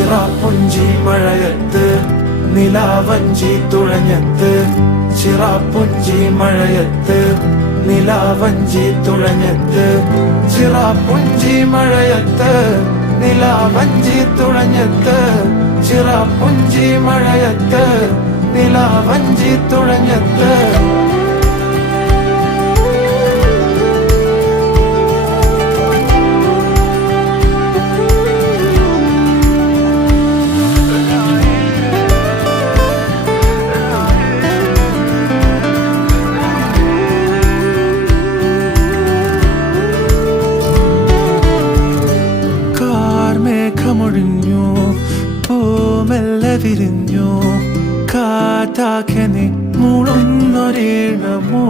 ചിറാപ്പുഞ്ചി മഴയത്ത് നിലാവഞ്ചി തുഴഞ്ഞത്ത്, ചിറാപ്പുഞ്ചി മഴയത്ത് നിലാവഞ്ചി തുഴഞ്ഞത്ത്, ചിറാപ്പുഞ്ചി മഴയത്ത് നിലാവഞ്ചി തുഴഞ്ഞത്ത്, ചിറാപ്പുഞ്ചി മഴയത്ത് നിലാവഞ്ചി തുഴഞ്ഞത്ത്. മേഘമൊഴിഞ്ഞു, പൂമെല്ലെ വിരിഞ്ഞു, കാറ്റാകെ നീ മൂളുന്നൊരീണമോ.